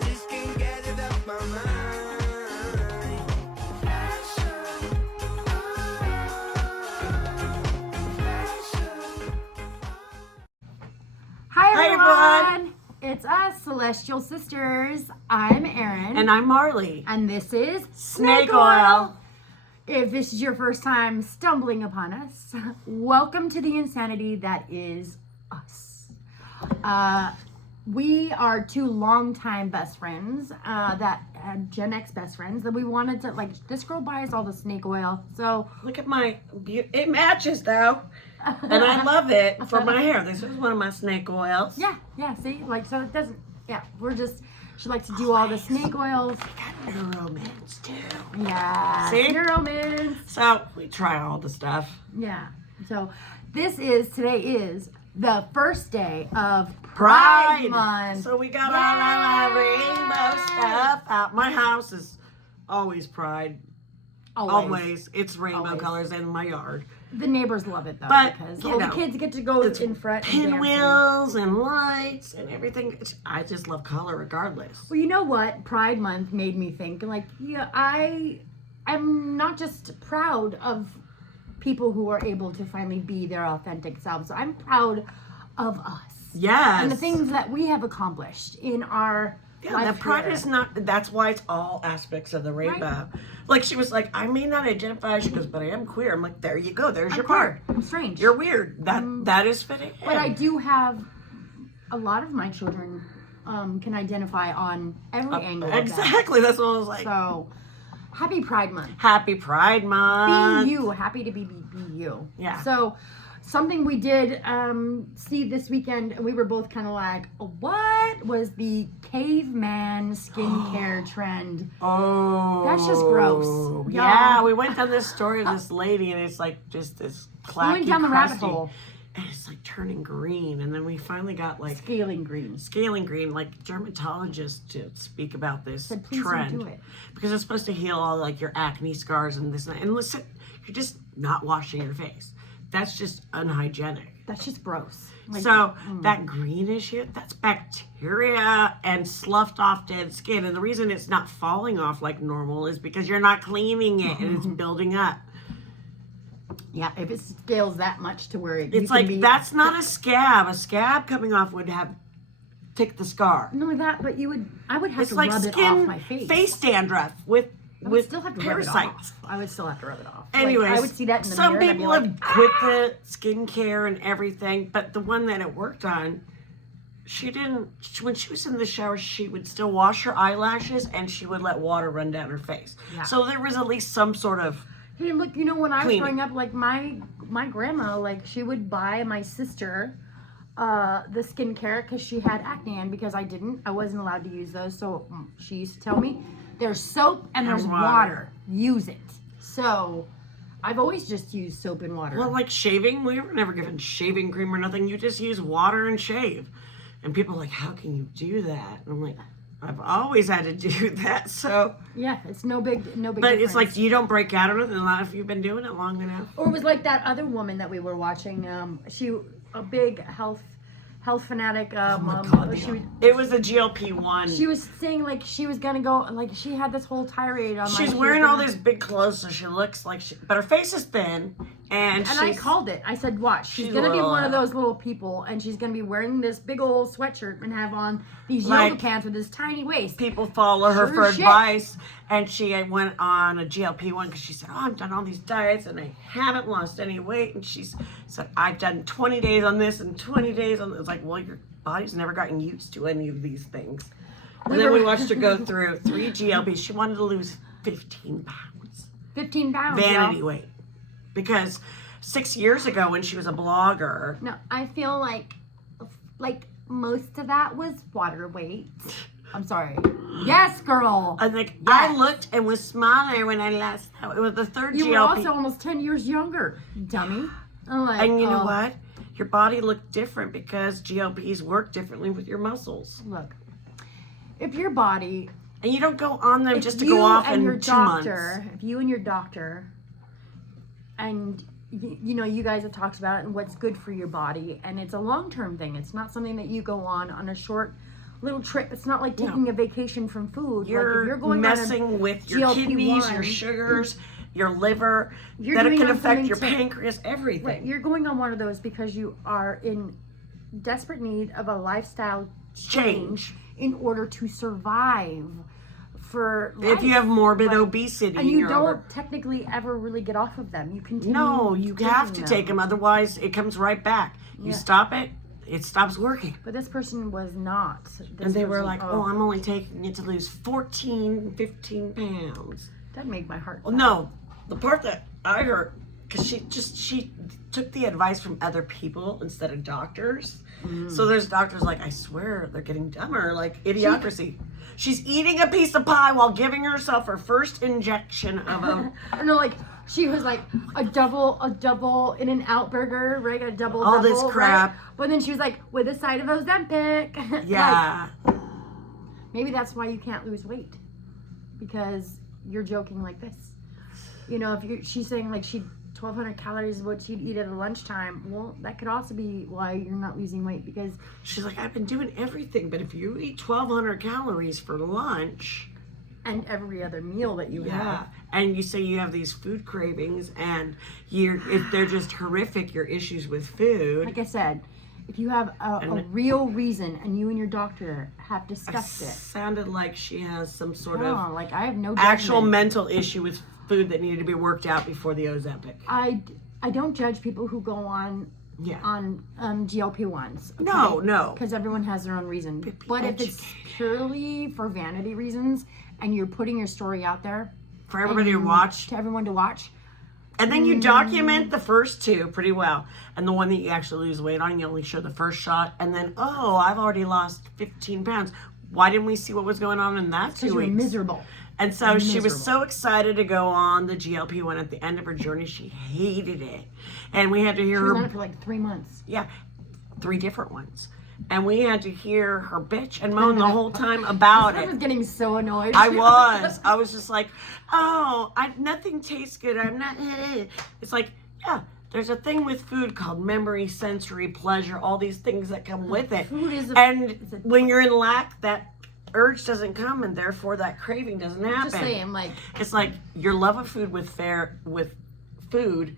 Just can't get it off my mind. Hi everyone. It's us, Celestial Sisters. I'm Erin. And I'm Marley. And this is Snake Oil. If this is your first time stumbling upon us, welcome to the insanity that is us. We are two longtime best friends that had Gen X best friends that we wanted to, like, this girl buys all the snake oil. So Look at my, it matches though. And I love it for my hair. This is one of my snake oils. yeah, see? Like, so it doesn't, she likes to do all the snake oils. I got Neuromins too. Yeah. See? Neuromins. So we try all the stuff. Yeah. So today is the first day of Pride Month. So we got all our rainbow stuff out. My house is always Pride. Always. It's rainbow Always. colors in my yard. The neighbors love it though, But, because you all know, the kids get to go in front and dancing. Pinwheels and lights and everything. I just love color regardless. Well, you know what? Pride Month made me think, like, yeah, I'm not just proud of people who are able to finally be their authentic selves. I'm proud of us. Yes. And the things that we have accomplished in our life that pride here. is not, that's why it's all aspects of the rainbow. Right. Like, she was like, I may not identify, she goes, but I am queer. I'm like, there you go, there's your part. I'm strange. You're weird. That is fitting. But I do have a lot of my children can identify on every angle of exactly, that. That's what I was like. So, happy Pride Month. Happy Pride Month. Be you. Happy to be you. Yeah. So, something we did see this weekend, and we were both kind of like, what was the caveman skincare trend? Oh. That's just gross. Yeah, we went down this story of this lady, and it's like just this clacky, we went down the rabbit hole. And it's like turning green, and then we finally got like scaling green, like dermatologists to speak about this said, please trend, don't do it. Because it's supposed to heal all like your acne scars and this and that. And listen, you're just not washing your face. That's just unhygienic. That's just gross. Like, that greenish here, that's bacteria and sloughed off dead skin. And the reason it's not falling off like normal is because you're not cleaning it and it's building up. Yeah, if it scales that much to where it's like, that's not a scab. A scab coming off would have take the scar. Not only that, but I would have it's to like rub it off my face. Face dandruff with still have to parasites. Rub it off. I would still have to rub it off. Anyways, like, I would see that in the some mirror. people have quit the skincare and everything, but the one that it worked on, she didn't. When she was in the shower, she would still wash her eyelashes and she would let water run down her face. Yeah. So there was at least some sort of. Hey, look, you know, when I was growing up, like my grandma, like she would buy my sister the skincare because she had acne, and because I wasn't allowed to use those. So she used to tell me, there's soap and there's water. Use it. So I've always just used soap and water. Well, like shaving, we were never given shaving cream or nothing. You just use water and shave. And people are like, how can you do that? And I'm like, I've always had to do that. So yeah, it's no big But difference. it's like, you don't break out of it if you've been doing it long enough. Or it was like that other woman that we were watching. A big health fanatic. It was a GLP-1. She was saying like she was gonna go, like she had this whole tirade on. She's wearing all these big clothes, so she looks like but her face is thin, and I called it. I said, watch, she's gonna be one of those little people, and she's gonna be wearing this big old sweatshirt and have on these yoga pants with this tiny waist. People follow her for advice, and she went on a GLP-1 because she said, oh, I've done all these diets and I haven't lost any weight, and she said, I've done 20 days on this and 20 days on this. It's like, well, your body's never gotten used to any of these things. And then we watched her go through 3 GLPs. She wanted to lose 15 pounds. 15 pounds. Vanity weight. Because 6 years ago when she was a blogger. No, I feel like most of that was water weight. I'm sorry. Yes, girl. I think I looked and was smaller when I last. It was the third GLP. You were also almost 10 years younger, dummy. And you know what? Your body looked different because GLPs work differently with your muscles. Look, if your body... And you don't go on them just to go off in 2 months. If you and your doctor, and you know, you guys have talked about it and what's good for your body, and it's a long-term thing. It's not something that you go on a short little trip. It's not like taking a vacation from food. You're, like if you're going messing with your kidneys, your sugars, your liver, that it can affect your pancreas, everything. Right, you're going on one of those because you are in desperate need of a lifestyle change in order to survive for life. If you have morbid obesity and you don't technically ever really get off of them, you continue. No, you have to take them, otherwise it comes right back. You stop it, it stops working. But this person was not. And they were like, oh, I'm only taking it to lose 14, 15 pounds. That made my heart. Well, no, the part that I heard, because she took the advice from other people instead of doctors. So there's doctors like, I swear they're getting dumber, like idiocracy. She's eating a piece of pie while giving herself her first injection of a... No, like, she was like a double In-N-Out burger, right? A double. All this crap. Right? But then she was like, with a side of Ozempic. Yeah. Like, maybe that's why you can't lose weight. Because you're joking like this. You know, she's saying like 1,200 calories is what she'd eat at a lunchtime. Well, that could also be why you're not losing weight, because she's like, I've been doing everything, but if you eat 1,200 calories for lunch and every other meal that you have, and you say you have these food cravings, and if they're just horrific, your issues with food. Like I said, if you have a real reason and you and your doctor have discussed it. Sounded like she has some sort of like I have no actual mental issue with food that needed to be worked out before the Ozempic. I don't judge people who go on GLP-1s. Okay? No. Because everyone has their own reason. But if it's purely for vanity reasons and you're putting your story out there for everybody to watch, and then you document the first two pretty well, and the one that you actually lose weight on, you only show the first shot, and then I've already lost 15 pounds. Why didn't we see what was going on in that 2 weeks? You're miserable. And so she was so excited to go on the GLP-1 at the end of her journey. She hated it. And we had to hear her... She was on it for like 3 months. Yeah, 3 different ones. And we had to hear her bitch and moan the whole time about it. I was getting so annoyed. I was just like, nothing tastes good. I'm not... It's like, there's a thing with food called memory, sensory, pleasure, all these things that come with it. Food is when you're in lack, that urge doesn't come, and therefore that craving doesn't happen. Just saying, like, it's like your love of food with food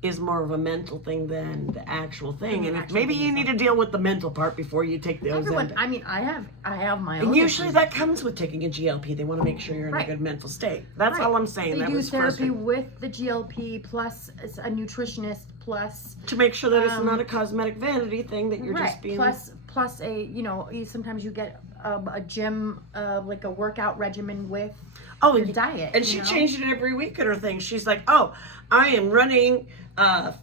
is more of a mental thing than the actual thing, and maybe you need to deal with the mental part before you take the Ozempic. I mean, I have my own. And usually that comes with taking a GLP. They want to make sure you're in a good mental state. That's all I'm saying. They do therapy with the GLP plus a nutritionist plus to make sure that it's not a cosmetic vanity thing that you're just being plus a sometimes you get a gym like a workout regimen with your diet. And she changed it every week at her thing. She's like, I am running 5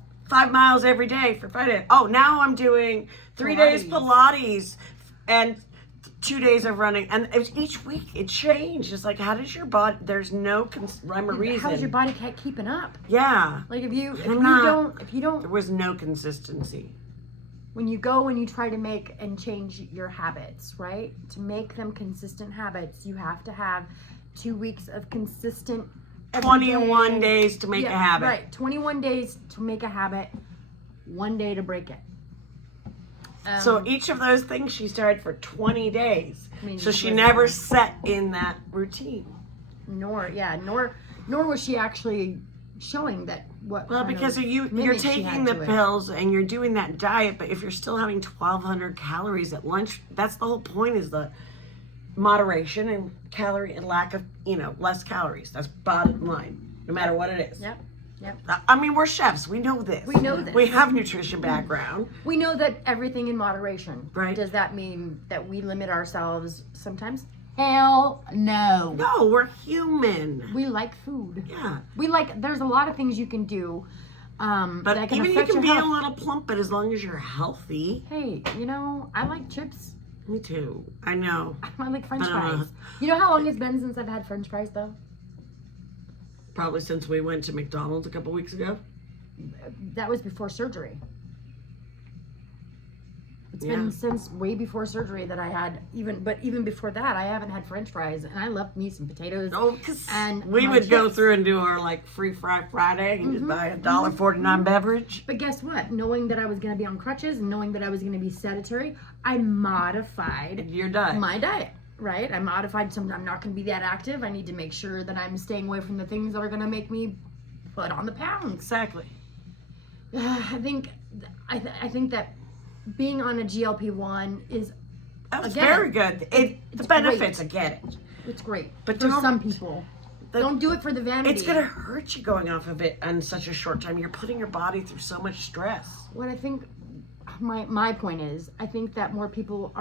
miles every day for 5 days. Now I'm doing 3 days Pilates and 2 days of running. And each week it changed. It's like, how does your body? There's no rhyme or reason. How's your body keeping up? Yeah. Like if you don't, there was no consistency. When you go and you try to make and change your habits, right? To make them consistent habits, you have to have 2 weeks of consistent 21 days to make a habit. Right, 21 days to make a habit, 1 day to break it. So each of those things she started for 20 days. So she never set in that routine. Nor was she actually showing that because you're taking the pills and you're doing that diet, but if you're still having 1,200 calories at lunch, that's the whole point, is the moderation and calorie and lack of less calories. That's bottom line, no matter what it is. Yep. I mean, we're chefs. We know this. We have nutrition background. We know that everything in moderation. Right. Does that mean that we limit ourselves sometimes? Hell no. No, we're human. We like food. Yeah. There's a lot of things you can do. But that can even you can be health. a little plump, but as long as you're healthy. Hey, I like chips. Me too. I know. I like French fries. You know how long it's been since I've had French fries, though? Probably since we went to McDonald's a couple weeks ago. That was before surgery. It's been since way before surgery that I had even before that, I haven't had French fries, and I love me some potatoes. Oh, because and we my would go chips. through and do our like free fry Friday and just buy a $1.49 beverage. But guess what? Knowing that I was going to be on crutches and knowing that I was going to be sedentary, I modified Your diet. my diet. Right? I modified something. I'm not going to be that active. I need to make sure that I'm staying away from the things that are going to make me put on the pounds. Exactly. I think that being on a GLP-1 is That's again, very good. The benefits, I get it. it's great. But for don't- some people, don't do it for the vanity. It's gonna hurt you going off of it in such a short time. You're putting your body through so much stress. What I think, my point is, I think that more people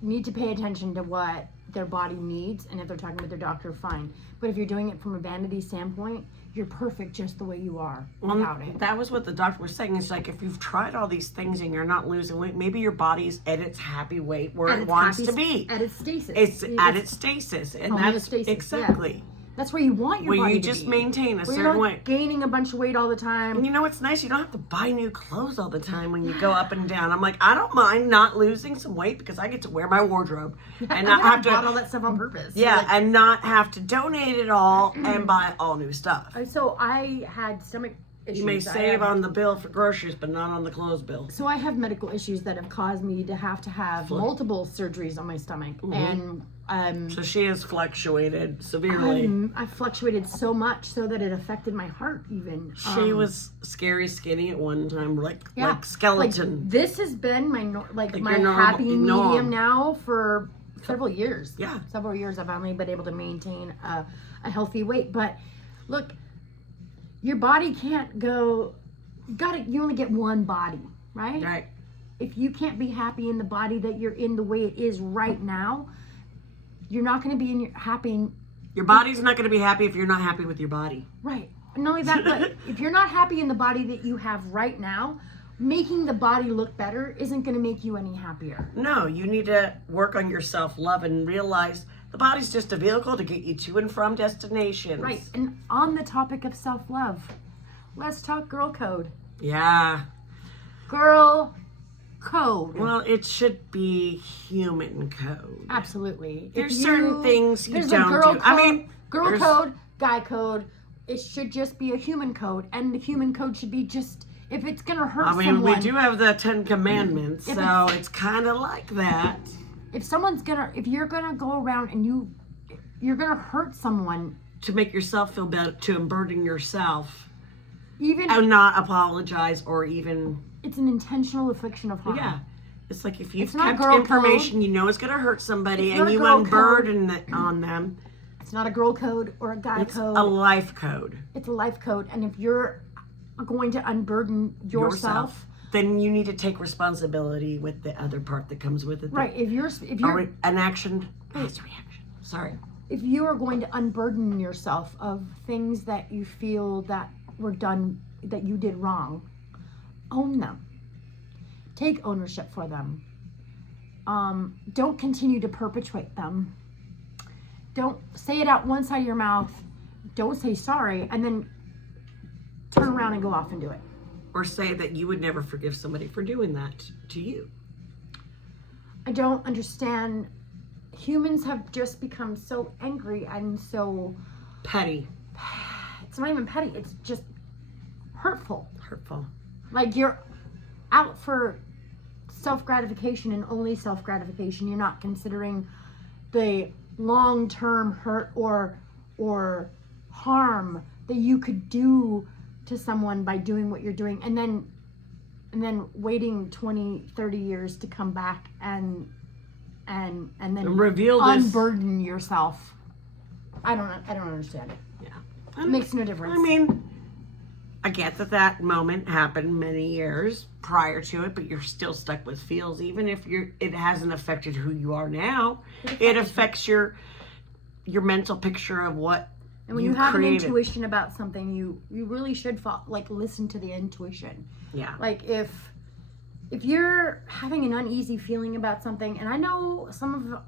need to pay attention to what their body needs, and if they're talking with their doctor, fine. But if you're doing it from a vanity standpoint, you're perfect just the way you are without it. That was what the doctor was saying. It's like if you've tried all these things and you're not losing weight, maybe your body's at its happy weight where At it its wants happy- to be. At its stasis. It's at its stasis, and that's homeostasis, exactly That's where you want your where body you to just be. maintain a Where certain you're not weight. gaining a bunch of weight all the time. And you know what's nice? You don't have to buy new clothes all the time when you go up and down. I'm like, I don't mind not losing some weight because I get to wear my wardrobe and not have bought all to. that stuff on purpose. Yeah, Like, and not have to donate it all and buy all new stuff. so I had stomach issues. You may I save have- on the bill for groceries, but not on the clothes bill. So I have medical issues that have caused me to have multiple surgeries on my stomach, and So she has fluctuated severely. I fluctuated so much so that it affected my heart even. She was scary skinny at one time, like Like, skeleton. this has been my my your normal- happy medium norm. now for several years. Yeah. Several years I've only been able to maintain a healthy weight. But look, your body can't go. You only get one body, right? Right. If you can't be happy in the body that you're in the way it is right now, you're not going to be happy. Your body's not going to be happy if you're not happy with your body. Right. And not only that, but if you're not happy in the body that you have right now, making the body look better isn't going to make you any happier. No, you need to work on your self-love and realize the body's just a vehicle to get you to and from destinations. Right. And on the topic of self-love, let's talk girl code. Yeah. Girl code. Well, it should be human code. Absolutely. There's certain things you there's don't a girl do. Code, I mean, girl there's- code, guy code. It should just be a human code, and the human code should be just if it's gonna hurt I mean, someone. we do have the 10 Commandments, If so it's kind of like that. If you're gonna go around and you're gonna hurt someone, To make yourself feel better, to unburden yourself, even and not apologize or even, it's an intentional affliction of harm. yeah. It's like if you've It's not kept girl information you know is going to hurt somebody It's and not a you girl unburden it on them, It's not a girl code or a guy it's code. a life code. It's a life code, and if you're going to unburden yourself, then you need to take responsibility with the other part that comes with it. right? If you're An action has a reaction. Sorry. if you are going to unburden yourself of things that you feel that were done that you did wrong, own them. Take ownership for them. Don't continue to perpetuate them. Don't say it out one side of your mouth. Don't say sorry and then turn around and go off and do it. Or say that you would never forgive somebody for doing that to you. I don't understand. Humans have just become so angry and so, Petty. it's not even petty, it's just hurtful. Hurtful. Like you're out for self-gratification and only self-gratification. You're not considering the long-term hurt or harm that you could do to someone by doing what you're doing and then waiting 20, 30 years to come back and then And reveal this. unburden yourself. I don't understand it. Yeah. It makes no difference. I mean, I get that moment happened many years prior to it, but you're still stuck with feels, even if it hasn't affected who you are now. It affects your mental picture of what And when you you have created. an intuition about something, you really should listen to the intuition. Yeah. Like if you're having an uneasy feeling about something, and I know some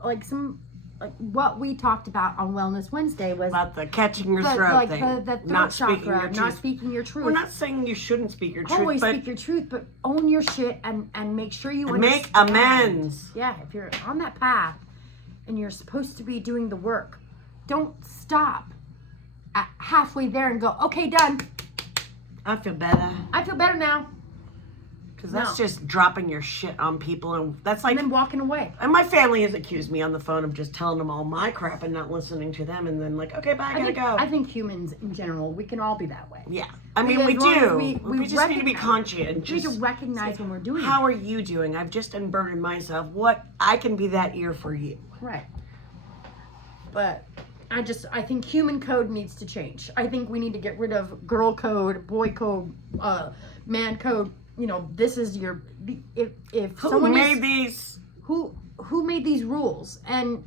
like what we talked about on Wellness Wednesday was about the catching your the, throat like thing. the throat not speaking chakra, your not truth. speaking your truth. We're not saying you shouldn't speak your truth, Always but speak your truth, but own your shit and make sure you make understand. amends. Yeah, if you're on that path and you're supposed to be doing the work, don't stop at halfway there and go, okay, done. I feel better. I feel better now. Because that's No. just dropping your shit on people, and that's like. And then walking away. And my family has accused me on the phone of just telling them all my crap and not listening to them, and then like, okay, bye, I gotta go. I think humans in general, we can all be that way. Yeah, I mean, As we long as do. we just need to be recognize- conscious. We need to recognize when we're doing How it. are you doing? I've just unburdened myself. What I can be that ear for you. Right. But I think human code needs to change. I think we need to get rid of girl code, boy code, man code. You know, this is your if Who someone made these? who made these rules, and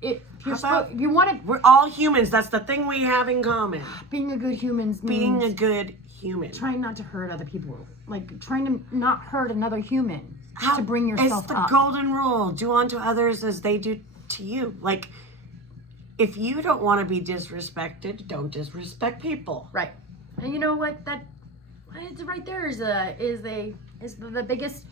if you're How about- if you want to We're all humans. That's the thing we have in common. being a good human Being means a good human. trying not to hurt other people, like trying to not hurt another human to bring yourself It's the up. golden rule. Do unto others as they do to you. Like, if you don't want to be disrespected, don't disrespect people. Right. And you know what? That it's right there is the biggest.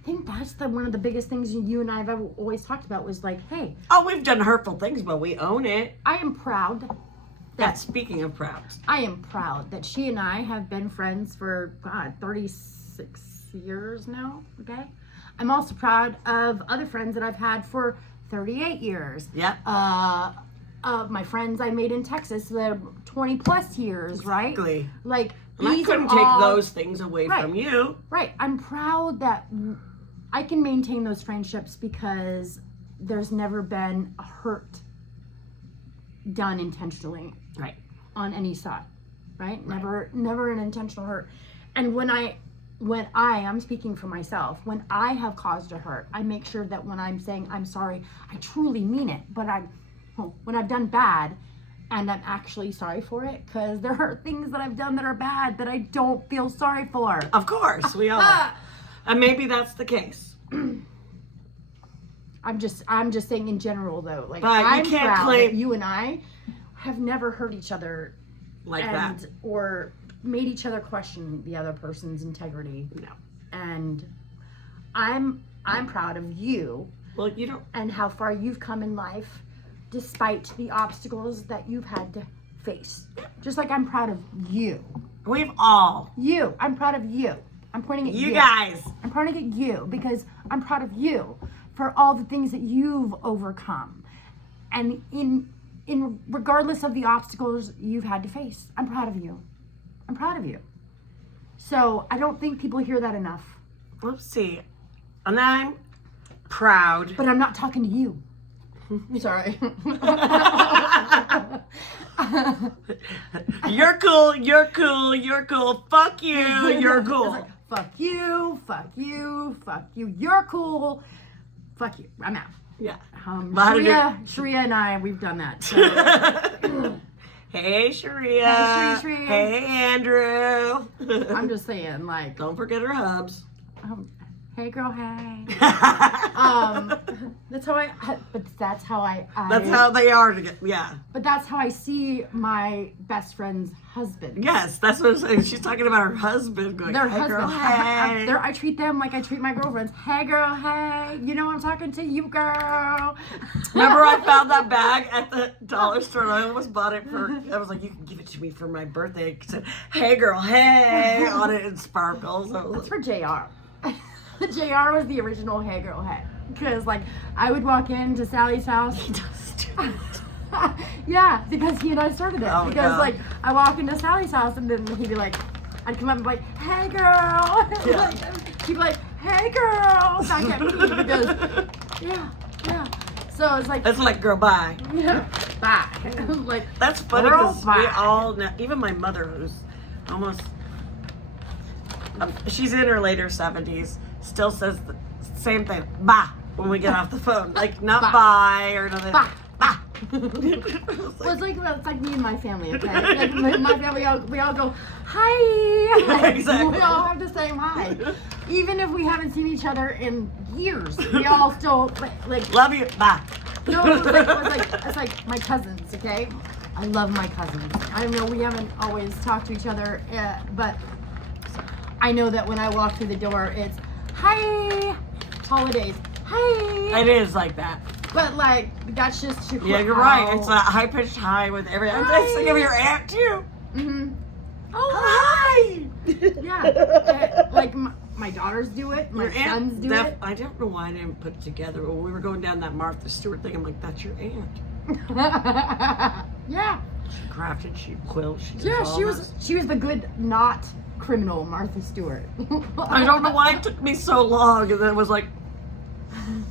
I think that's one of the biggest things you and I have always talked about was like, hey, Oh, we've done hurtful things, but we own it. I am proud. That's speaking of proud. I am proud that she and I have been friends for 36 years now. Okay. I'm also proud of other friends that I've had for 38 years. Yeah. Of my friends I made in Texas that are 20 plus years, right? Exactly. Like And I these couldn't are take all- those things away Right. from you. Right. I'm proud that I can maintain those friendships because there's never been a hurt done intentionally Right. on any side. Right? Never an intentional hurt. And when I'm speaking for myself, when I have caused a hurt, I make sure that when I'm saying I'm sorry, I truly mean it. But when I've done bad and I'm actually sorry for it, because there are things that I've done that are bad that I don't feel sorry for. Of course, we all. And maybe that's the case. I'm just saying in general though, like But you I'm can't proud claim- that you and I have never hurt each other Like and that. or made each other question the other person's integrity. No. And I'm proud of you Well, you don't. and how far you've come in life despite the obstacles that you've had to face. Just like I'm proud of you. We've all. You. I'm proud of you. I'm pointing at you. You guys. I'm pointing at you because I'm proud of you for all the things that you've overcome. And in regardless of the obstacles you've had to face, I'm proud of you. I'm proud of you. So I don't think people hear that enough. Let's see. And I'm proud. But I'm not talking to you. Sorry. You're cool. You're cool. You're cool. Fuck you. You're It's cool. like, fuck you. Fuck you. Fuck you. You're cool. Fuck you. I'm out. Yeah. How did Sharia and I, we've done that. So. Hey, Sharia. Hey, Sharia. Hey, Andrew. I'm just saying, like, Don't forget her hubs. hey girl, hey. That's how that's That's how they are together. Yeah. But that's how I see my best friend's husband. Yes, that's what I'm saying. She's talking about her husband going, Their hey, husband. girl, hey. I treat them like I treat my girlfriends. Hey girl, hey. You know I'm talking to you, girl. Remember I found that bag at the dollar store and I almost bought it I was like, you can give it to me for my birthday. It said, hey girl, hey, on it in sparkles. That's for JR. JR was the original hey girl, hey. Because, like, I would walk into Sally's house. He does too. Yeah, because he and I started it. Oh, because, God. like, I walk into Sally's house and then he'd be like, I'd come up and be like, hey girl. Yeah. He'd be like, hey girl. So I kept eating because, yeah. So it's like, That's like, girl, bye. yeah, bye. Like, That's funny girl, because we bye. all know, even my mother, who's almost, she's in her later 70s, still says the same thing, bye, when we get off the phone. Like, not Bye. bye or nothing. Bye. Bye. Well, it's like me and my family, okay? Like my family, we all go, hi. Like, Exactly. We all have the same hi. Even if we haven't seen each other in years, we all still, like, Love you, bye. No, it's like my cousins, okay? I love my cousins. I know we haven't always talked to each other, but I know that when I walk through the door, it's, hi, holidays, hi. It is like that. But like, that's just too Yeah, you're right. It's a high-pitched hi with every. I'm thinking of your aunt too. Mm-hmm. Oh, hi. Yeah, like my daughters do it, my sons do it. I don't know why I didn't put it together. When we were going down that Martha Stewart thing, I'm like, that's your aunt. Yeah. She crafted, she quilted, she was the good, not criminal Martha Stewart. I don't know why it took me so long, and then it was like,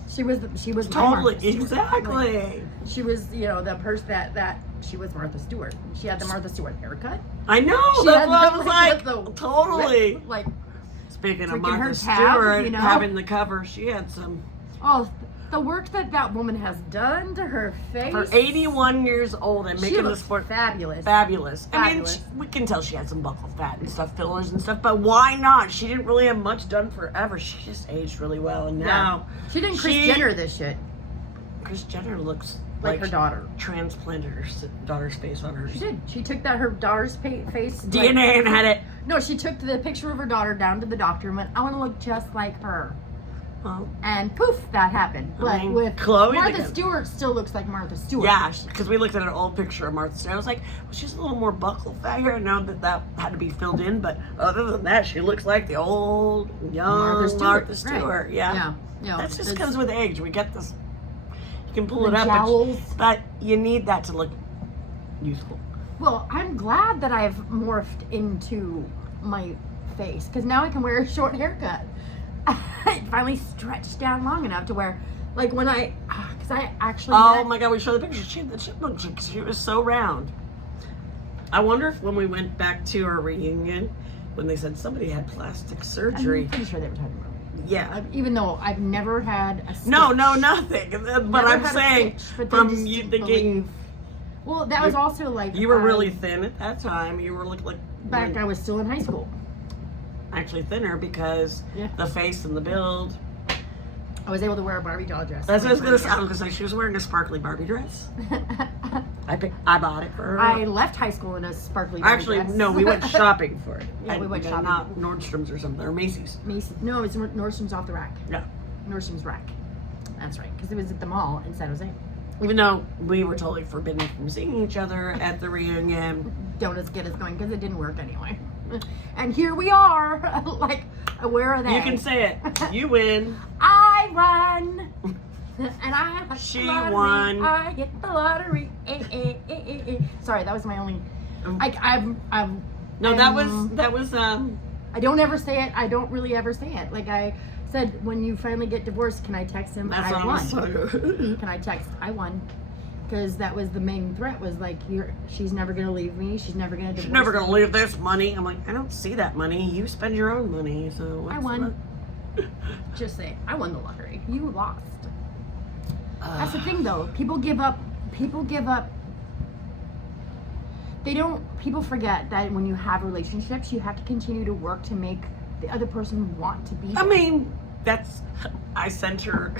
she was totally, exactly. Like, she was, the person that she was Martha Stewart. She had the Martha Stewart haircut. I know. That's what I was like. Totally. Like, speaking of freaking Martha her tab, Stewart having the cover, she had some. Oh, the work that woman has done to her face. For 81 years old and making the sport fabulous. Fabulous. I mean, we can tell she had some buccal fat and stuff, fillers and stuff, but why not? She didn't really have much done forever. She just aged really well, and now she didn't Kris Jenner this shit. Kris Jenner looks like her daughter. Transplanted her daughter's face on hers. She did. She took her daughter's face DNA and had it. No, she took the picture of her daughter down to the doctor and went, I want to look just like her. Well, and poof, that happened. But with Chloe, Martha Stewart still looks like Martha Stewart. Yeah, because we looked at an old picture of Martha Stewart. I was like, well, she's a little more buccal fat here. I know that had to be filled in, but other than that, she looks like the old, young Martha Stewart. Right. Yeah. That just comes with age. We get this. You can pull it up, but you need that to look youthful. Well, I'm glad that I've morphed into my face, because now I can wear a short haircut. It finally stretched down long enough to where, like, when because I actually. Oh my God, we showed the picture. She had the chipmunk chick. She was so round. I wonder if when we went back to our reunion, when they said somebody had plastic surgery. I'm pretty sure they were talking about me. Yeah. Even though I've never had a stitch. No, nothing. But I'm saying, from you thinking. Well, that was also like. You were really thin at that time. You were like. Back, I was still in high school. Actually thinner because the face and the build. I was able to wear a Barbie doll dress. That's what I was gonna say. I was gonna say she was wearing a sparkly Barbie dress. I bought it for her. I left high school in a sparkly Barbie dress. No, we went shopping for it. Yeah, we went shopping. Not Nordstrom's or something, or Macy's. No, it's Nordstrom's off the rack. Yeah. Nordstrom's rack. That's right, because it was at the mall in San Jose. Even though we were totally forbidden from seeing each other at the reunion. Don't get us going, because it didn't work anyway. And here we are, like, where are they? You can say it. You win. I won. And I hit She the lottery. won. I hit the lottery. Sorry, that was my only. That was. I don't ever say it. I don't really ever say it. Like I said, when you finally get divorced, can I text him? That's I won. Can I text? I won. Because that was the main threat, was like, she's never going to leave me. She's never going to divorce me. She's never going to leave this money. I'm like, I don't see that money. You spend your own money, so I won. Just say, I won the lottery. You lost. That's the thing, though. People give up. People forget that when you have relationships, you have to continue to work to make the other person want to be there. I mean, I sent her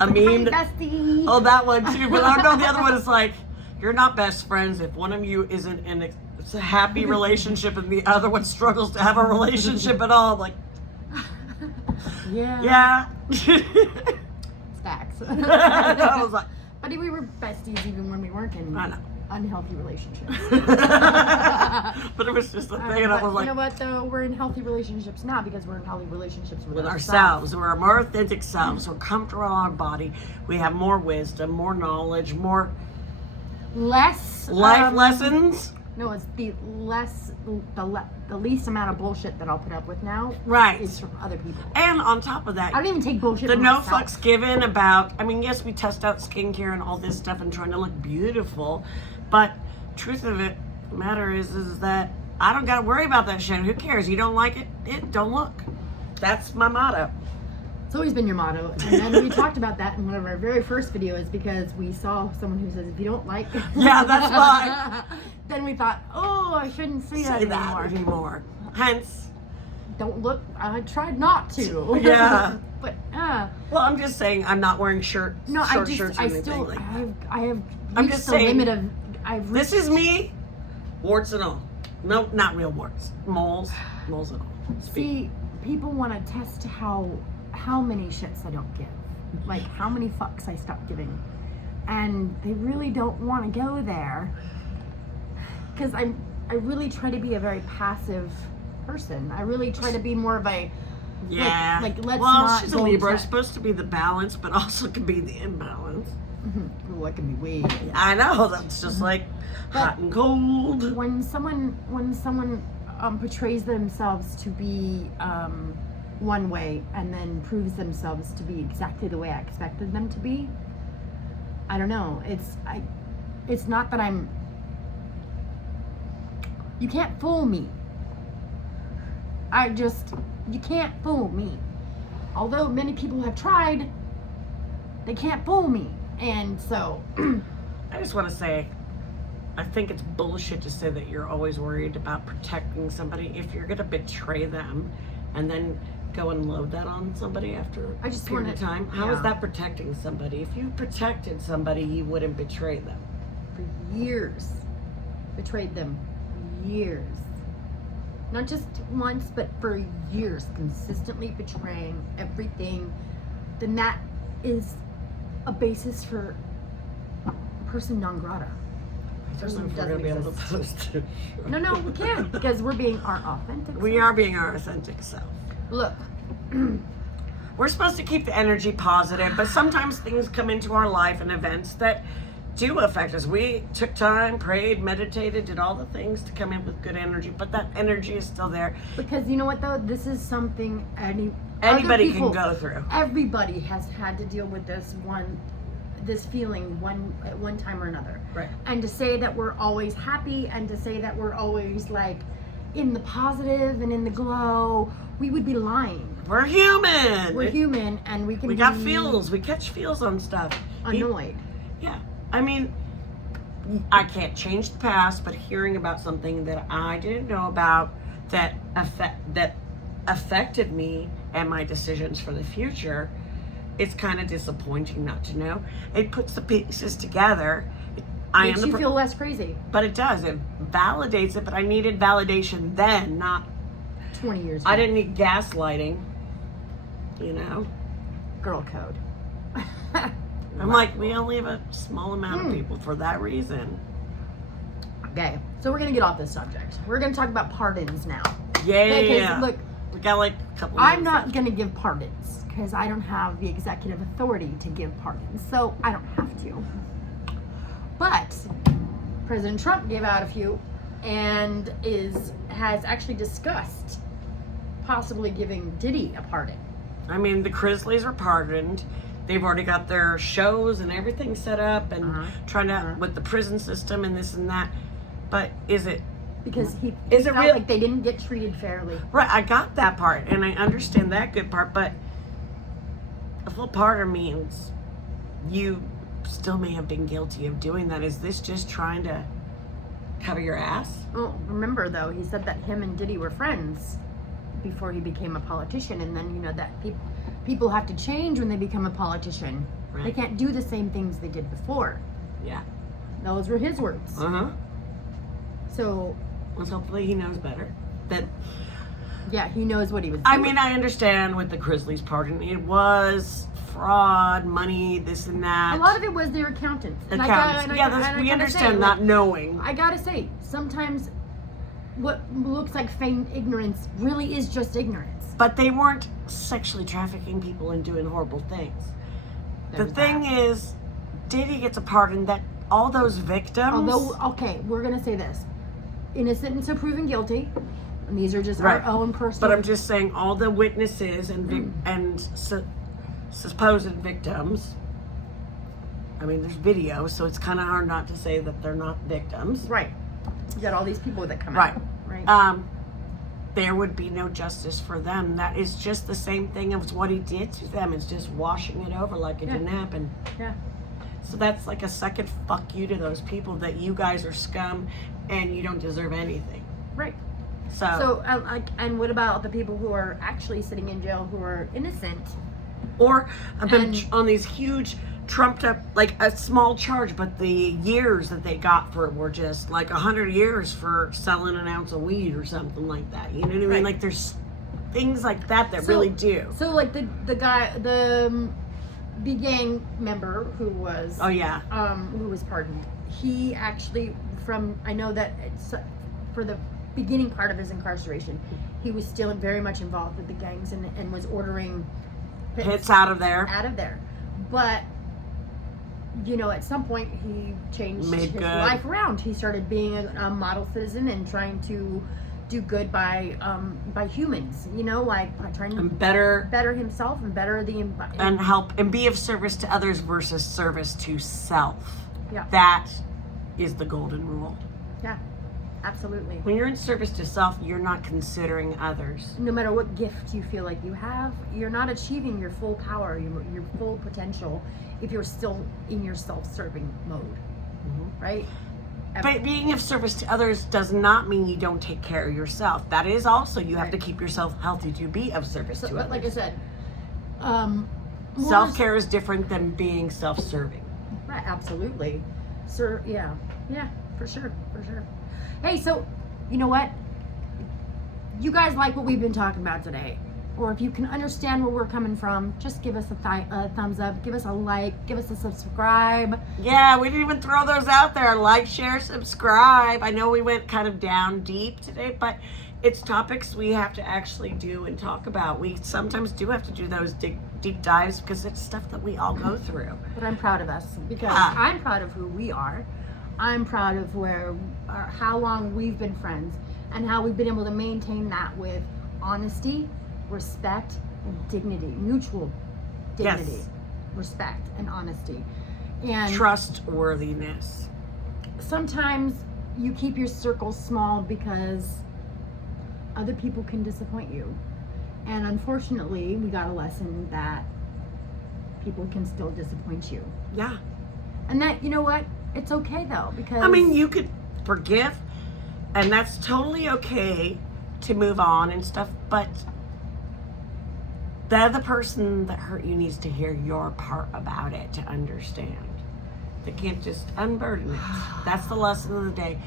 a meme. Bestie. Oh, that one too. But I don't know, the other one is like, you're not best friends if one of you isn't in a happy relationship and the other one struggles to have a relationship at all. I'm like, yeah. Stacks. I was like, but we were besties even when we weren't in unhealthy relationships. But it was just a thing, and I was like, you know what though? We're in healthy relationships now because we're in healthy relationships with ourselves. We're our more authentic selves. We're comfortable in our body. We have more wisdom, more knowledge, more less life lessons. No, it's the least amount of bullshit that I'll put up with now. Right. Is from other people. And on top of that, I don't even take bullshit. The from no myself. fucks given about. I mean, yes, we test out skincare and all this stuff and trying to look beautiful, but truth of the matter is that I don't gotta worry about that shit. Who cares? You don't like it, don't look. That's my motto. It's always been your motto. And then we talked about that in one of our very first videos because we saw someone who says, if you don't like... Yeah, that's why. Then we thought, oh, I shouldn't say that anymore. Hence, don't look. I tried not to. Yeah. But Well, I'm just saying I'm not wearing shorts or anything still, like that. I have I'm reached just the saying, limit of. I've reached, This is me, warts and all. No, not real warts. Moles and all. See, people want to test how many shits I don't give, like how many fucks I stop giving, and they really don't want to go there, because I really try to be a very passive person. I really try to be more of a Yeah. like let's well, not she's a go Libra. to- It's supposed to be the balance, but also can be the imbalance. Ooh, I can be way. I know. That's just like hot and cold. When someone portrays themselves to be one way and then proves themselves to be exactly the way I expected them to be, I don't know. It's not that I'm. You can't fool me. You can't fool me. Although many people have tried, they can't fool me. And so, I just want to say, I think it's bullshit to say that you're always worried about protecting somebody. If you're going to betray them and then go and load that on somebody after a period of time, how is that protecting somebody? If you protected somebody, you wouldn't betray them. for years, betrayed them. Years. Not just once, but for years, consistently betraying everything. Then that is a basis for person non grata. I just think we're going to be able to post it. No, we can't, because we're being our authentic We self. are being our authentic self. Look, We're supposed to keep the energy positive, but sometimes things come into our life and events that do affect us. We took time, prayed, meditated, did all the things to come in with good energy, but that energy is still there. because you know what though? This is something Anybody other people, can go through. Everybody has had to deal with this feeling at one time or another. Right. And to say that we're always happy and to say that we're always like in the positive and in the glow, we would be lying. We're human. We're human and we can We be got feels. We catch feels on stuff. annoyed. Yeah. I mean, I can't change the past, but hearing about something that I didn't know about that affected me and my decisions for the future, it's kind of disappointing not to know. It puts the pieces together. Makes you feel less crazy. But it does. It validates it, but I needed validation then, not 20 years I ago. didn't need gaslighting, you know? Girl code. I'm like, we only have a small amount of people for that reason. Okay, so we're gonna get off this subject. We're gonna talk about pardons now. Yeah, Okay, 'cause look, we got like a couple I'm minutes not left. gonna give pardons because I don't have the executive authority to give pardons, so I don't have to. But President Trump gave out a few and has actually discussed possibly giving Diddy a pardon. I mean, the Grizzlies are pardoned. They've already got their shows and everything set up and trying to, with the prison system and this and that. But is it, Because he Is it felt real- like they didn't get treated fairly. right, I got that part and I understand that good part, but a full pardon means you still may have been guilty of doing that. Is this just trying to cover your ass? Oh, remember though, he said that him and Diddy were friends before he became a politician, and then you know that people have to change when they become a politician. Right. They can't do the same things they did before. Yeah. Those were his words. Uh-huh. So Well, hopefully he knows better. That yeah, he knows what he was doing. I mean, I understand with the Grizzlies pardon, it was fraud, money, this and that. a lot of it was their accountants. And Accountants. We gotta understand say, not knowing. I gotta say, sometimes what looks like feigned ignorance really is just ignorance. But they weren't sexually trafficking people and doing horrible things. The There's thing that. is, Diddy gets a pardon that all those victims. Although, okay, we're gonna say this: innocent until proven guilty, and these are just Right. our own personal. But I'm just saying, all the witnesses and supposed victims. I mean, there's video, so it's kind of hard not to say that they're not victims. right. You got all these people that come Right. out. Right. There would be no justice for them. That is just the same thing as what he did to them. It's just washing it over like it Yeah. didn't happen. Yeah. So that's like a second fuck you to those people that you guys are scum and you don't deserve anything. Right. So, and what about the people who are actually sitting in jail who are innocent? Or have been And- on these huge trumped up, like a small charge, but the years that they got for it were just like 100 years for selling an ounce of weed or something like that. You know what I mean? Right. Like there's things like that really do. So like the guy, the gang member who was Oh yeah. who was pardoned, he actually, I know that it's for the beginning part of his incarceration, he was still very much involved with the gangs and was ordering Hits out of there. But you know, at some point he changed his life around. He started being a model citizen and trying to do good by humans, you know, like trying to better himself and better the and help and be of service to others versus service to self. Yeah. That is the golden rule. Yeah, absolutely. When you're in service to self, you're not considering others. No matter what gift you feel like you have, you're not achieving your full power, your full potential, if you're still in your self-serving mode, right? But being of service to others does not mean you don't take care of yourself. That is also, you have to keep yourself healthy to be of service to others. But like I said, self-care is different than being self-serving. Right, absolutely. Sir, yeah, for sure. Hey, so, you know what? You guys like what we've been talking about today. Or if you can understand where we're coming from, just give us a thumbs up, give us a like, give us a subscribe. Yeah, we didn't even throw those out there. Like, share, subscribe. I know we went kind of down deep today, but it's topics we have to actually do and talk about. We sometimes do have to do those deep dives because it's stuff that we all go through. But I'm proud of us because I'm proud of who we are. I'm proud of how long we've been friends and how we've been able to maintain that with honesty, respect, and dignity, mutual dignity, Yes. respect, and honesty. And Trustworthiness. sometimes you keep your circle small because other people can disappoint you. And unfortunately, we got a lesson that people can still disappoint you. Yeah. And that, you know what? It's okay though, because I mean, you could forgive, and that's totally okay to move on and stuff, but the other person that hurt you needs to hear your part about it to understand. They can't just unburden it. That's the lesson of the day.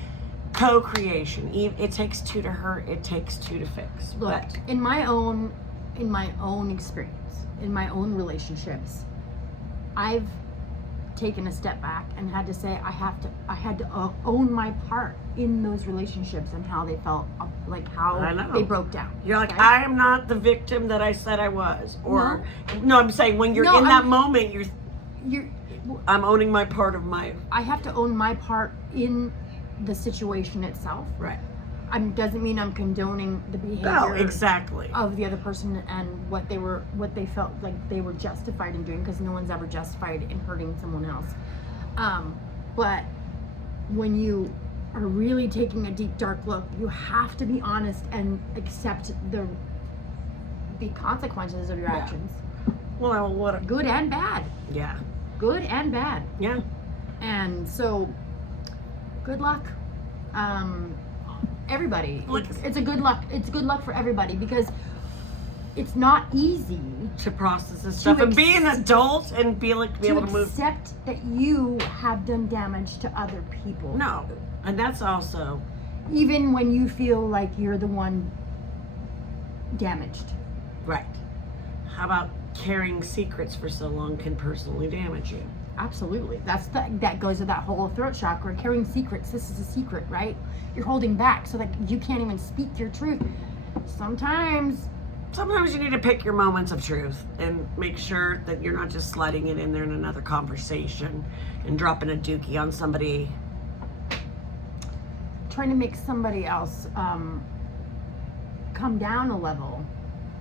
Co-creation. It takes two to hurt. It takes two to fix. look, But in my own experience, in my own relationships, I've taken a step back and had to say I had to own my part in those relationships and how they felt, like I how know. they broke down. you're like, okay? I am not the victim that I said I was. Or no, I'm saying when you're No, in that moment, You're I'm owning my part of my I have to own my part in the situation itself. right. Doesn't mean I'm condoning the behavior No, exactly. of the other person and what they felt like they were justified in doing, because no one's ever justified in hurting someone else. But when you are really taking a deep, dark look, you have to be honest and accept the consequences of your Yeah. actions, Well, what? good and bad. Yeah. Good and bad. Yeah. And so, good luck, everybody. Look- It's a good luck. It's good luck for everybody, because it's not easy To process this stuff and be an adult and be able to move. accept that you have done damage to other people. No, and that's also Even when you feel like you're the one damaged. right. How about carrying secrets for so long can personally damage you? Absolutely. That goes to that whole throat chakra. Carrying secrets. This is a secret, right? You're holding back so that you can't even speak your truth. Sometimes Sometimes you need to pick your moments of truth and make sure that you're not just sliding it in there in another conversation and dropping a dookie on somebody. trying to make somebody else come down a level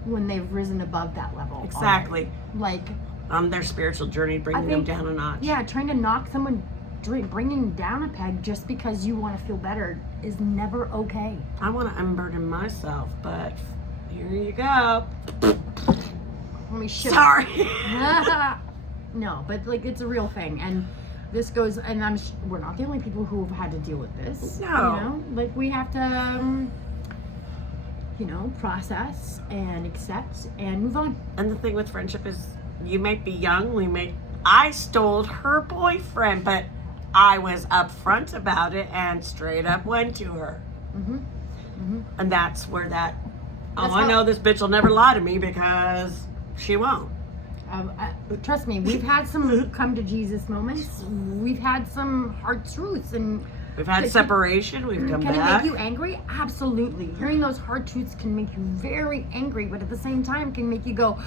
when they've risen above that level. Exactly. Like, On their spiritual journey, bringing them down a notch. yeah, trying to knock someone, bringing down a peg just because you want to feel better is never okay. I want to unburden myself, but here you go. Let me shift. Sorry. No, but like, it's a real thing, and this goes, and we're not the only people who have had to deal with this. No. You know, like, we have to process and accept and move on. And the thing with friendship is, you might be young. I stole her boyfriend, but I was upfront about it and straight up went to her. And that's where I know this bitch will never lie to me because she won't. Trust me, we've had some come to Jesus moments. We've had some hard truths, and we've had separation. We've come back. Can it make you angry? Absolutely. Hearing those hard truths can make you very angry, but at the same time can make you go,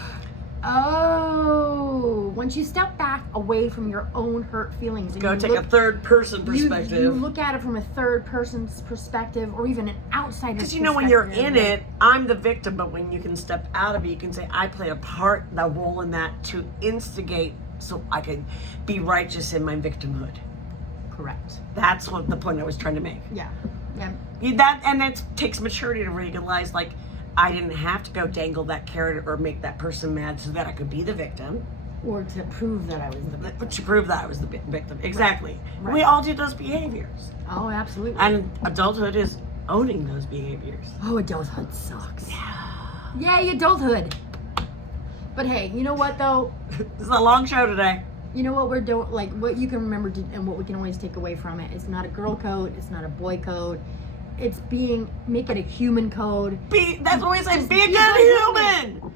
oh. Once you step back away from your own hurt feelings, and go take a third person perspective. You look at it from a third person's perspective, or even an outsider's perspective. Because when you're in it, I'm the victim, but when you can step out of it, you can say, I play a role in that to instigate so I could be righteous in my victimhood. Correct. That's what the point I was trying to make. Yeah. And it takes maturity to realize, like, I didn't have to go dangle that carrot or make that person mad so that I could be the victim. Or to prove that I was the victim. But to prove that I was the victim. Exactly. Right. We all do those behaviors. Oh, absolutely. And adulthood is owning those behaviors. Oh, adulthood sucks. Yay, adulthood. But hey, you know what though? This is a long show today. You know what we're doing, like what you can remember and what we can always take away from it. It's not a girl code. It's not a boy code. It's make it a human code. That's what we say. Be a good human.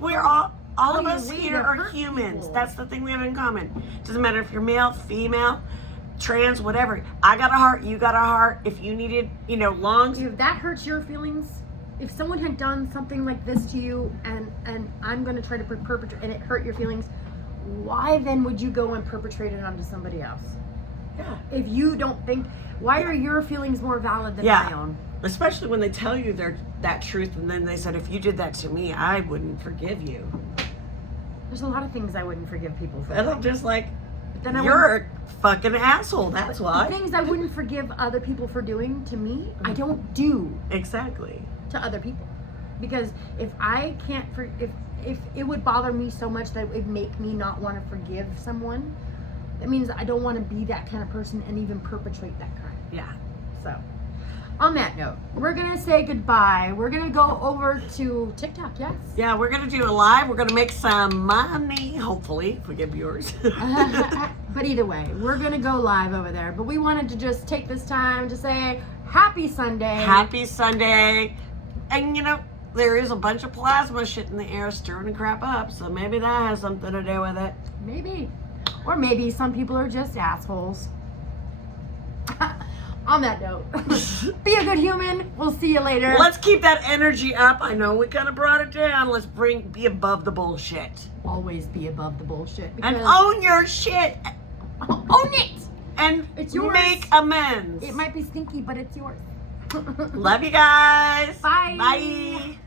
We're all of us here are humans. People. That's the thing we have in common. Doesn't matter if you're male, female, trans, whatever. I got a heart. You got a heart. If you needed, lungs. If that hurts your feelings, if someone had done something like this to you, and I'm going to try to perpetrate, and it hurt your feelings, why then would you go and perpetrate it onto somebody else? Yeah. If you don't think, why are your feelings more valid than my own? Especially when they tell you that truth, and then they said, if you did that to me, I wouldn't forgive you. There's a lot of things I wouldn't forgive people for. And I'm just like, you're a fucking asshole, that's why. The things I wouldn't forgive other people for doing to me, I don't do. Exactly. To other people. Because if I can't, if it would bother me so much that it would make me not want to forgive someone, that means I don't want to be that kind of person and even perpetrate that crime. Yeah. So, on that note, we're going to say goodbye. We're going to go over to TikTok, yes? Yeah, we're going to do a live. We're going to make some money, hopefully, if we get viewers. But either way, we're going to go live over there. But we wanted to just take this time to say happy Sunday. Happy Sunday. And, there is a bunch of plasma shit in the air stirring the crap up, so maybe that has something to do with it. Maybe. Or maybe some people are just assholes. On that note, be a good human. We'll see you later. Let's keep that energy up. I know we kind of brought it down. Let's be above the bullshit. Always be above the bullshit. And own your shit. Own it. And it's yours. Make amends. It might be stinky, but it's yours. Love you guys. Bye. Bye.